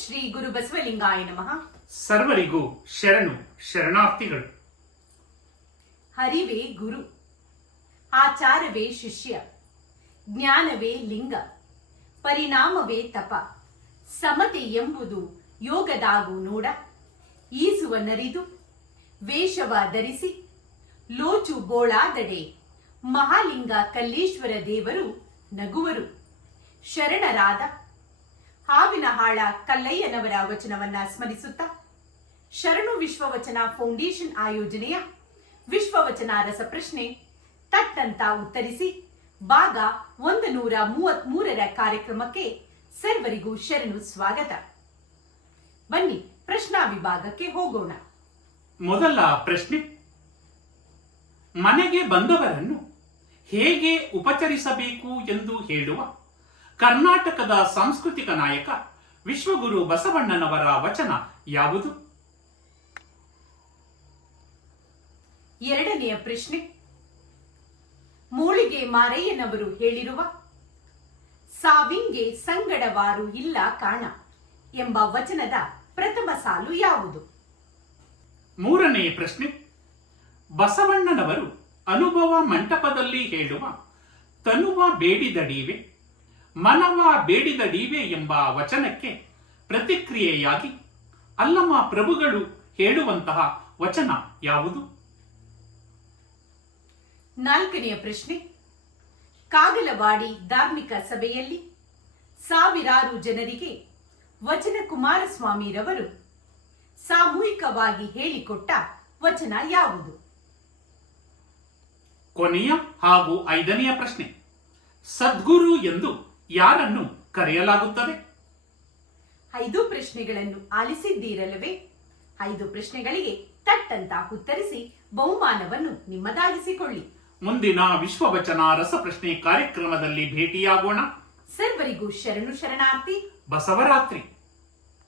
ಶ್ರೀ ಗುರು ಬಸವಲಿಂಗಾಯ ನಮಃ. ಸರ್ವರಿಗೂ ಶರಣು ಶರಣಾರ್ಥಿಗಳು. ಹರಿವೇ ಗುರು, ಆಚಾರವೇ ಶಿಷ್ಯ, ಜ್ಞಾನವೇ ಲಿಂಗ, ಪರಿಣಾಮವೇ ತಪ, ಸಮತೆ ಎಂಬುದು ಯೋಗದಾಗು ನೋಡ. ಈಸುವ ನರಿದು ವೇಷವ ಧರಿಸಿ ಲೋಚು ಬೋಳಾದಡೆ ಮಹಾಲಿಂಗ ಕಲ್ಲೇಶ್ವರ ದೇವರು ನಗುವರು. ಶರಣರಾದ ಹಾವಿನಹಾಳ ಕಲ್ಲಯ್ಯನವರ ವಚನವನ್ನ ಸ್ಮರಿಸುತ್ತಾ ಶರಣು ವಿಶ್ವವಚನ ಫೌಂಡೇಶನ್ ಆಯೋಜನೆಯ ವಿಶ್ವವಚನ ರಸಪ್ರಶ್ನೆ ತಟ್ಟಂತ ಉತ್ತರಿಸಿ ಭಾಗ 133ರ ಕಾರ್ಯಕ್ರಮಕ್ಕೆ ಸರ್ವರಿಗೂ ಶರಣು ಸ್ವಾಗತ. ಬನ್ನಿ ಪ್ರಶ್ನಾ ವಿಭಾಗಕ್ಕೆ ಹೋಗೋಣ. ಮೊದಲ ಪ್ರಶ್ನೆ, ಮನೆಗೆ ಬಂದವರನ್ನು ಹೇಗೆ ಉಪಚರಿಸಬೇಕು ಎಂದು ಹೇಳುವ ಕರ್ನಾಟಕದ ಸಾಂಸ್ಕೃತಿಕ ನಾಯಕ ವಿಶ್ವಗುರು ಬಸವಣ್ಣನವರ ವಚನ ಯಾವುದು? ಎರಡನೆಯ ಪ್ರಶ್ನೆ, ಮೂಳಿಗೆ ಮಾರಯ್ಯನವರು ಹೇಳಿರುವ ಸಾವಿಂಗೆ ಸಂಗಡವಾರು ಇಲ್ಲ ಕಾಣ ಎಂಬ ವಚನದ ಪ್ರಥಮ ಸಾಲು ಯಾವುದು? ಮೂರನೇ ಪ್ರಶ್ನೆ, ಬಸವಣ್ಣನವರು ಅನುಭವ ಮಂಟಪದಲ್ಲಿ ಹೇಳುವ ತನುವ ಬೇಡಿದಡೀವೆ ಮನವ ಬೇಡಿದಡೀವೆ ಎಂಬ ವಚನಕ್ಕೆ ಪ್ರತಿಕ್ರಿಯೆಯಾಗಿ ಅಲ್ಲಮ ಪ್ರಭುಗಳು ಹೇಳುವಂತಹ ವಚನ ಯಾವುದು? ನಾಲ್ಕನೆಯ ಪ್ರಶ್ನೆ, ಕಾಗಲವಾಡಿ ಧಾರ್ಮಿಕ ಸಭೆಯಲ್ಲಿ ಸಾವಿರಾರು ಜನರಿಗೆ ವಚನ ಕುಮಾರಸ್ವಾಮಿರವರು ಸಾಮೂಹಿಕವಾಗಿ ಹೇಳಿಕೊಟ್ಟ ವಚನ ಯಾವುದು? ಕೊನೆಯ ಹಾಗೂ ಐದನೆಯ ಪ್ರಶ್ನೆ, ಸದ್ಗುರು ಎಂದು ಯಾರನ್ನು ಕರೆಯಲಾಗುತ್ತದೆ? 5 ಪ್ರಶ್ನೆಗಳನ್ನು ಆಲಿಸಿದ್ದೀರಲ್ಲವೇ? 5 ಪ್ರಶ್ನೆಗಳಿಗೆ ತಟ್ಟಂತ ಉತ್ತರಿಸಿ ಬಹುಮಾನವನ್ನು ನಿಮ್ಮದಾಗಿಸಿಕೊಳ್ಳಿ. ಮುಂದಿನ ವಿಶ್ವವಚನ ರಸಪ್ರಶ್ನೆ ಕಾರ್ಯಕ್ರಮದಲ್ಲಿ ಭೇಟಿಯಾಗೋಣ. ಸರ್ವರಿಗೂ ಶರಣು ಶರಣಾರ್ಥಿ. ಬಸವರಾತ್ರಿ.